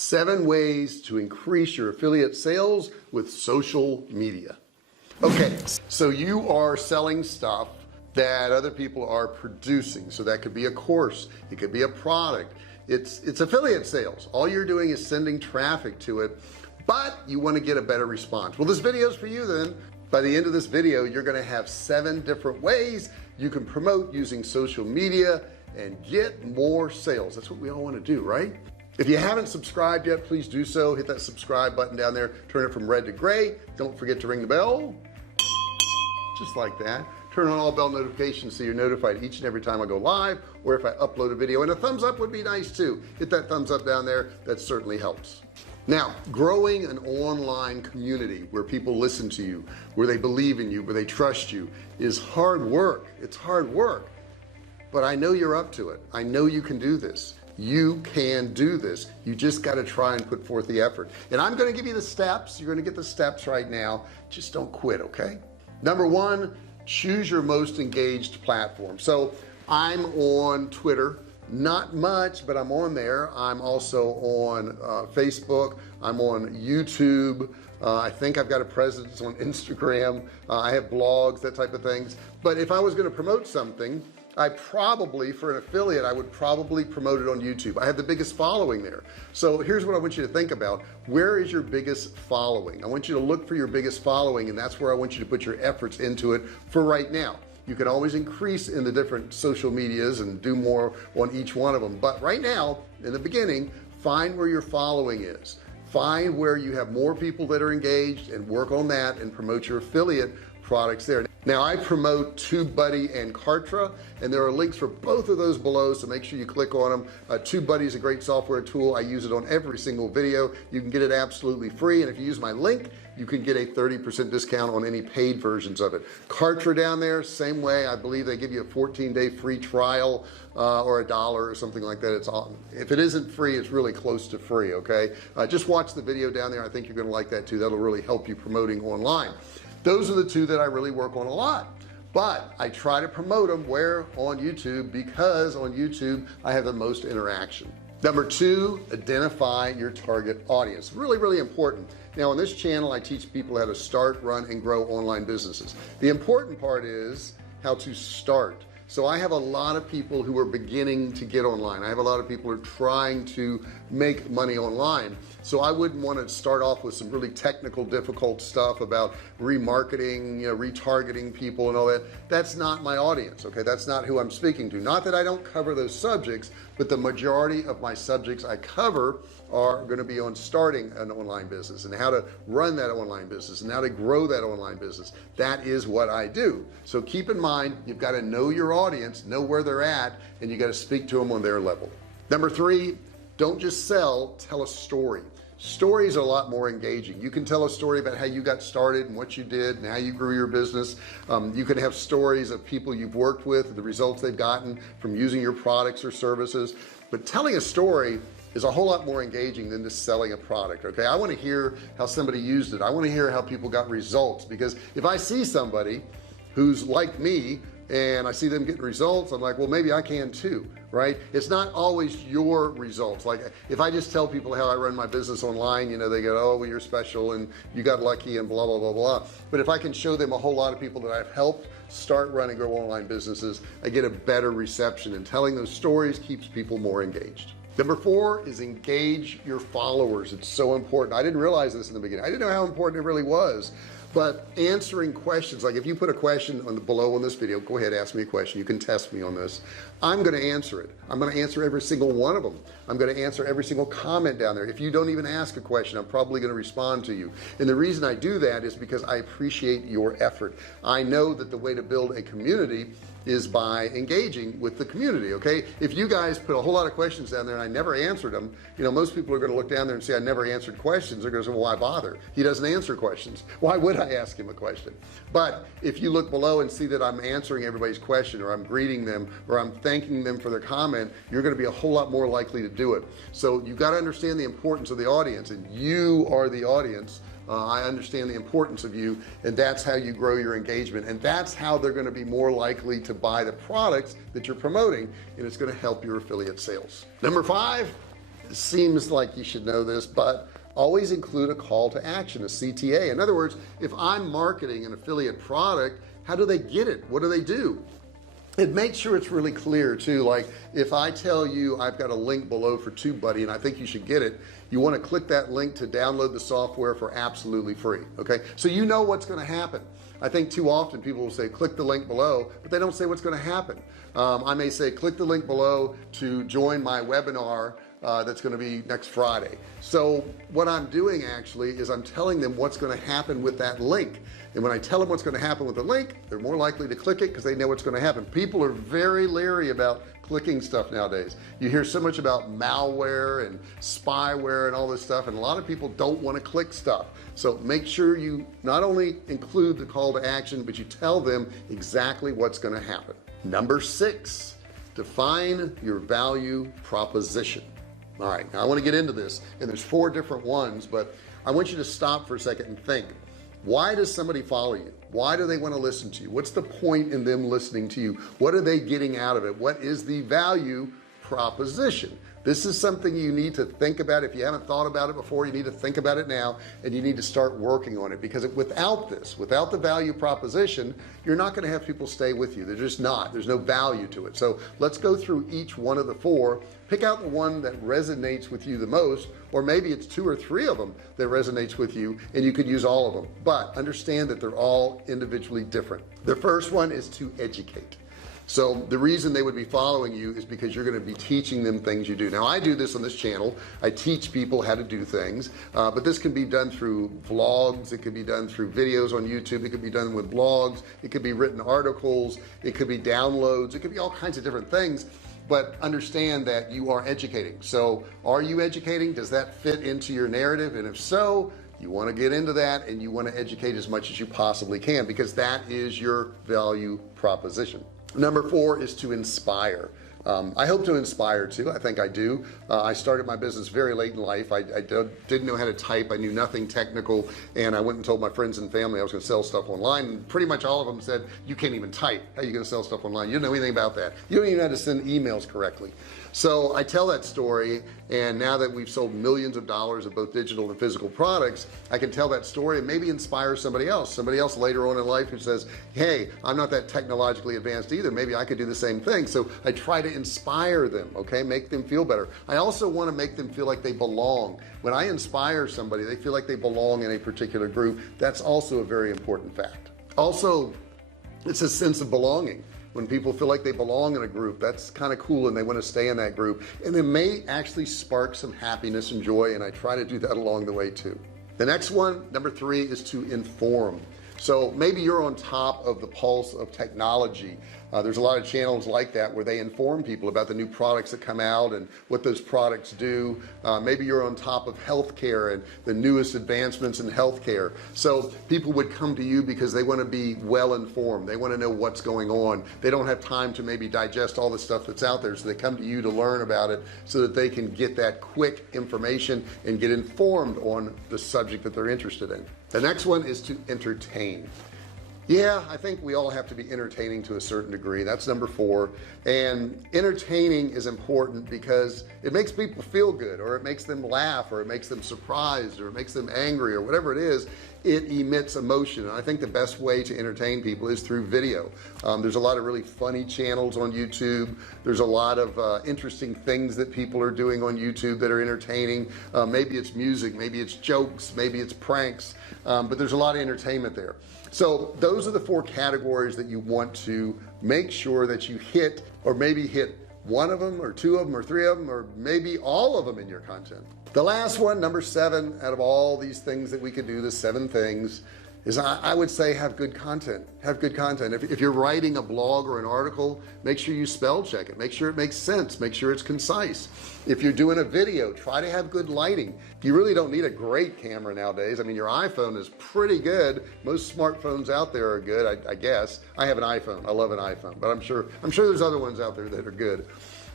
7 ways to increase your affiliate sales with social media. Okay, so you are selling stuff that other people are producing. So that could be a course, it could be a product. It's affiliate sales. All you're doing is sending traffic to it, but you want to get a better response. Well, this video is for you then. By the end of this video, you're going to have 7 different ways you can promote using social media and get more sales. That's what we all want to do, right? If you haven't subscribed yet, please do so. Hit that subscribe button down there, turn it from red to gray. Don't forget to ring the bell, just like that. Turn on all bell notifications so you're notified each and every time I go live or if I upload a video, and a thumbs up would be nice too. Hit that thumbs up down there. That certainly helps. Now, growing an online community where people listen to you, where they believe in you, where they trust you is hard work. It's hard work, but I know you're up to it. I know you can do this. You can do this. You just got to try and put forth the effort, and I'm going to give you the steps. You're going to get the steps right now. Just don't quit. Okay. Number 1, choose your most engaged platform. So I'm on Twitter, not much, but I'm on there. I'm also on Facebook. I'm on YouTube. I think I've got a presence on Instagram. I have blogs, that type of things. But if I was going to promote something, I probably, for an affiliate, I would probably promote it on YouTube. I have the biggest following there. So here's what I want you to think about. Where is your biggest following? I want you to look for your biggest following, and that's where I want you to put your efforts into it for right now. You can always increase in the different social medias and do more on each one of them. But right now, in the beginning, find where your following is. Find where you have more people that are engaged and work on that and promote your affiliate products there. Now I promote TubeBuddy and Kartra, and there are links for both of those below, so make sure you click on them. TubeBuddy is a great software tool. I use it on every single video. You can get it absolutely free, and if you use my link, you can get a 30% discount on any paid versions of it. Kartra down there, same way. I believe they give you a 14-day free trial or $1 or something like that. It's on. If it isn't free, it's really close to free. Okay, just watch the video down there. I think you're going to like that too. That'll really help you promoting online. Those are the 2 that I really work on a lot, but I try to promote them where on YouTube, because on YouTube I have the most interaction. Number 2, identify your target audience. Really important. Now on this channel I teach people how to start, run, and grow online businesses. The important part is how to start. So I have a lot of people who are beginning to get online. I have a lot of people who are trying to make money online. So I wouldn't want to start off with some really technical, difficult stuff about remarketing, retargeting people and all that. That's not my audience. Okay, that's not who I'm speaking to. Not that I don't cover those subjects, but the majority of my subjects I cover are going to be on starting an online business and how to run that online business and how to grow that online business. That is what I do. So keep in mind, you've got to know your audience, know where they're at, and you got to speak to them on their level. Number 3, don't just sell, tell a story. Stories are a lot more engaging. You can tell a story about how you got started and what you did and how you grew your business. You can have stories of people you've worked with, the results they've gotten from using your products or services. But telling a story is a whole lot more engaging than just selling a product. Okay, I want to hear how somebody used it. I want to hear how people got results, because if I see somebody who's like me and I see them getting results, I'm like, well, maybe I can too, right? It's not always your results. Like if I just tell people how I run my business online, they go, oh well, you're special and you got lucky and blah blah blah. But if I can show them a whole lot of people that I've helped start, run, and grow online businesses, I get a better reception, and telling those stories keeps people more engaged. Number 4 is engage your followers. It's so important. I didn't realize this in the beginning. I didn't know how important it really was. But answering questions, like if you put a question below on this video, go ahead, ask me a question. You can test me on this. I'm going to answer it. I'm going to answer every single one of them. I'm going to answer every single comment down there. If you don't even ask a question, I'm probably going to respond to you. And the reason I do that is because I appreciate your effort. I know that the way to build a community is by engaging with the community. Okay, if you guys put a whole lot of questions down there and I never answered them, most people are going to look down there and say I never answered questions. They're going to say, well, why bother? He doesn't answer questions. Why would I ask him a question? But if you look below and see that I'm answering everybody's question, or I'm greeting them, or I'm thanking them for their comment, you're going to be a whole lot more likely to do it. So you've got to understand the importance of the audience, and you are the audience. I understand the importance of you, and that's how you grow your engagement, and that's how they're going to be more likely to buy the products that you're promoting, and it's going to help your affiliate sales. Number 5, seems like you should know this, but always include a call to action, a CTA. In other words, if I'm marketing an affiliate product, how do they get it? What do they do? And make sure it's really clear too. Like if I tell you I've got a link below for TubeBuddy and I think you should get it, you want to click that link to download the software for absolutely free. Okay, so you know what's going to happen. I think too often people will say click the link below, but they don't say what's going to happen. I may say click the link below to join my webinar that's going to be next Friday. So what I'm doing actually is I'm telling them what's going to happen with that link. And when I tell them what's going to happen with the link, they're more likely to click it because they know what's going to happen. People are very leery about clicking stuff nowadays. You hear so much about malware and spyware and all this stuff, and a lot of people don't want to click stuff. So make sure you not only include the call to action, but you tell them exactly what's going to happen. Number 6, define your value proposition. All right, now I want to get into this, and there's 4 different ones, but I want you to stop for a second and think. Why does somebody follow you? Why do they want to listen to you? What's the point in them listening to you? What are they getting out of it? What is the value proposition? This is something you need to think about. If you haven't thought about it before, you need to think about it now, and you need to start working on it, because without this, without the value proposition, you're not going to have people stay with you. They're just not. There's no value to it. So let's go through each one of the 4, pick out the one that resonates with you the most, or maybe it's 2 or 3 of them that resonates with you, and you could use all of them, but understand that they're all individually different. The first one is to educate. So the reason they would be following you is because you're going to be teaching them things you do. Now I do this on this channel. I teach people how to do things, but this can be done through vlogs. It could be done through videos on YouTube. It could be done with blogs. It could be written articles. It could be downloads. It could be all kinds of different things. But understand that you are educating. So are you educating? Does that fit into your narrative? And if so, you want to get into that, and you want to educate as much as you possibly can, because that is your value proposition. Number 4 is to inspire. I hope to inspire too. I think I do. I started my business very late in life. I didn't know how to type. I knew nothing technical, and I went and told my friends and family I was going to sell stuff online, and pretty much all of them said, you can't even type. How are you going to sell stuff online? You don't know anything about that. You don't even know how to send emails correctly. So I tell that story, and now that we've sold millions of dollars of both digital and physical products, I can tell that story and maybe inspire somebody else later on in life who says, hey, I'm not that technologically advanced either. Maybe I could do the same thing. So I try to inspire them, okay, make them feel better. I also want to make them feel like they belong. When I inspire somebody, they feel like they belong in a particular group. That's also a very important fact. Also, it's a sense of belonging. When people feel like they belong in a group, that's kind of cool, and they want to stay in that group, and it may actually spark some happiness and joy, and I try to do that along the way too. The next one, number 3, is to inform. So maybe you're on top of the pulse of technology. There's a lot of channels like that where they inform people about the new products that come out and what those products do. Maybe you're on top of healthcare and the newest advancements in healthcare. So people would come to you because they want to be well informed. They want to know what's going on. They don't have time to maybe digest all the stuff that's out there, so they come to you to learn about it so that they can get that quick information and get informed on the subject that they're interested in. The next one is to entertain. Yeah, I think we all have to be entertaining to a certain degree. That's number 4. And entertaining is important because it makes people feel good, or it makes them laugh, or it makes them surprised, or it makes them angry, or whatever it is. It emits emotion, and I think the best way to entertain people is through video. There's a lot of really funny channels on YouTube. There's a lot of interesting things that people are doing on YouTube that are entertaining. Maybe it's music, maybe it's jokes, maybe it's pranks, but there's a lot of entertainment there. So those are the 4 categories that you want to make sure that you hit, or maybe hit 1 of them, or 2 of them, or 3 of them, or maybe all of them in your content. The last one, number 7, out of all these things that we could do, the 7 things, is I would say have good content. Have good content. If you're writing a blog or an article, make sure you spell check it. Make sure it makes sense. Make sure it's concise. If you're doing a video, try to have good lighting. You really don't need a great camera nowadays. I mean, your iPhone is pretty good. Most smartphones out there are good, I guess. I have an iPhone. I love an iPhone, but I'm sure there's other ones out there that are good.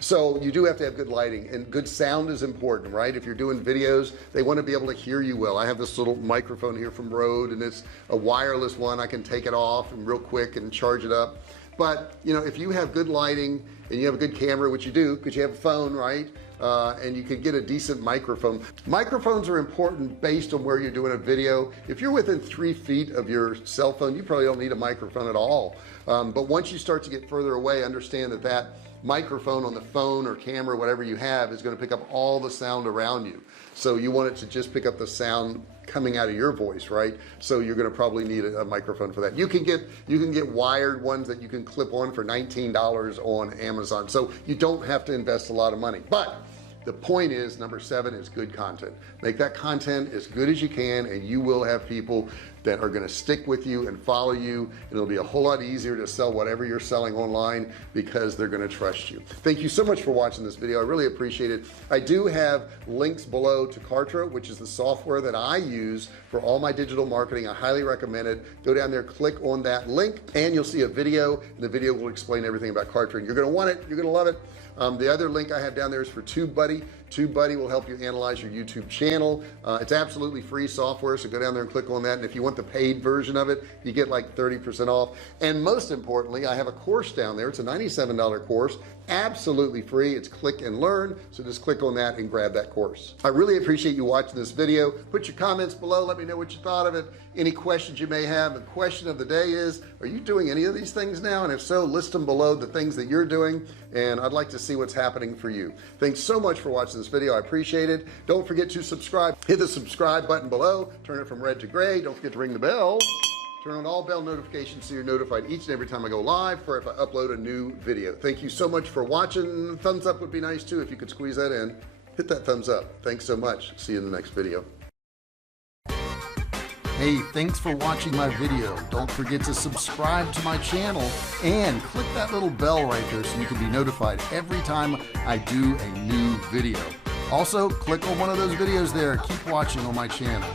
So you do have to have good lighting, and good sound is important, right? If you're doing videos, they want to be able to hear you well. I have this little microphone here from Rode, and it's a wireless one. I can take it off and real quick and charge it up. But you know, if you have good lighting and you have a good camera, which you do because you have a phone, right? and you could get a decent microphone. Microphones are important based on where you're doing a video. If you're within 3 feet of your cell phone, you probably don't need a microphone at all. But once you start to get further away, understand that that microphone on the phone or camera, whatever you have, is going to pick up all the sound around you. So you want it to just pick up the sound coming out of your voice, right? So you're going to probably need a microphone for that. You can get wired ones that you can clip on for $19 on Amazon. So you don't have to invest a lot of money. But the point is, number 7 is good content. Make that content as good as you can, and you will have people that are going to stick with you and follow you, and it'll be a whole lot easier to sell whatever you're selling online because they're going to trust you. Thank you so much for watching this video. I really appreciate it. I do have links below to Kartra, which is the software that I use for all my digital marketing. I highly recommend it. Go down there, click on that link, and you'll see a video, and the video will explain everything about Kartra, and you're going to want it. You're going to love it. The other link I have down there is for TubeBuddy. TubeBuddy will help you analyze your YouTube channel. It's absolutely free software, so go down there and click on that, and if you want the paid version of it, you get like 30% off. And most importantly, I have a course down there. It's a $97 course, absolutely free. It's click and learn, so just click on that and grab that course. I really appreciate you watching this video. Put your comments below, let me know what you thought of it, any questions you may have. The question of the day is, are you doing any of these things now? And if so, list them below, the things that you're doing, and I'd like to see what's happening for you. Thanks so much for watching this video. I appreciate it. Don't forget to subscribe. Hit the subscribe button below, turn it from red to gray. Don't forget to ring the bell, turn on all bell notifications so you're notified each and every time I go live or if I upload a new video. Thank you so much for watching. Thumbs up would be nice too if you could squeeze that in. Hit that thumbs up. Thanks so much. See you in the next video. Hey, thanks for watching my video. Don't forget to subscribe to my channel and click that little bell right there so you can be notified every time I do a new video. Also, click on one of those videos there. Keep watching on my channel.